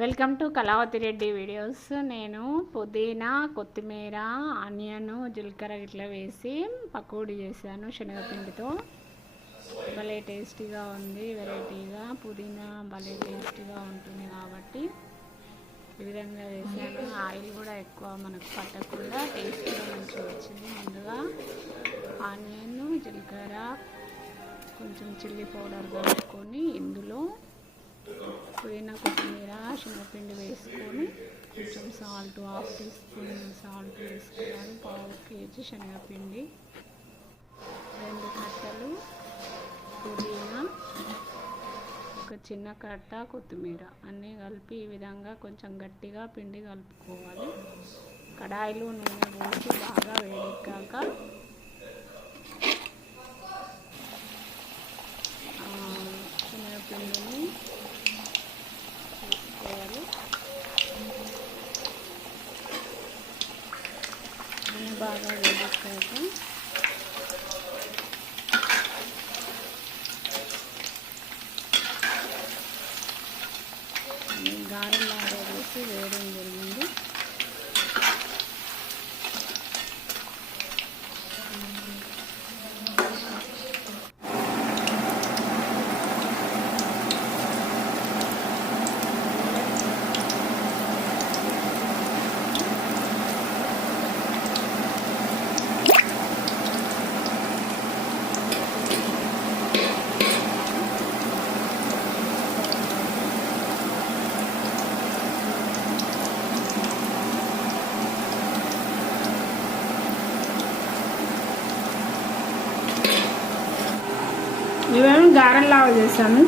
Welcome to Kalavathi Reddy videos. నేను పుదీనా, కొత్తిమీర, ఆనియన్, జీలకర్ర ఇట్లా వేసి పకోడీ చేశాను శనగపిండితో. భలే టేస్టీగా ఉంది, వెరైటీగా. పుదీనా భలే టేస్టీగా ఉంటుంది కాబట్టి ఈ విధంగా వేసాను. ఆయిల్ కూడా ఎక్కువ మనకు పట్టకుండా టేస్టీగా మంచిగా వచ్చింది. ముందుగా ఆనియన్, జీలకర్ర, కొంచెం చిల్లీ పౌడర్ కలుపుకొని ఇందులో పుదీనా, కొత్తిమీర, శనగపిండి వేసుకొని కొంచెం salt, half teaspoon salt వేసుకున్నాను. పావు కేజీ శనగపిండి, 2 కట్టలు పుదీనా, ఒక చిన్న కట్ట కొత్తిమీర అన్నీ కలిపి ఈ విధంగా కొంచెం గట్టిగా పిండి కలుపుకోవాలి. కడాయిలో నూనె పోసి బాగా వేడెక్కాక శనగపిండిని వేసుకోవాలి. నూనె బాగా వేడెక్కాక గారెలాగా వేసి వేయడం జరిగింది. ఇవేమో గారెల్లాగా చేశాను.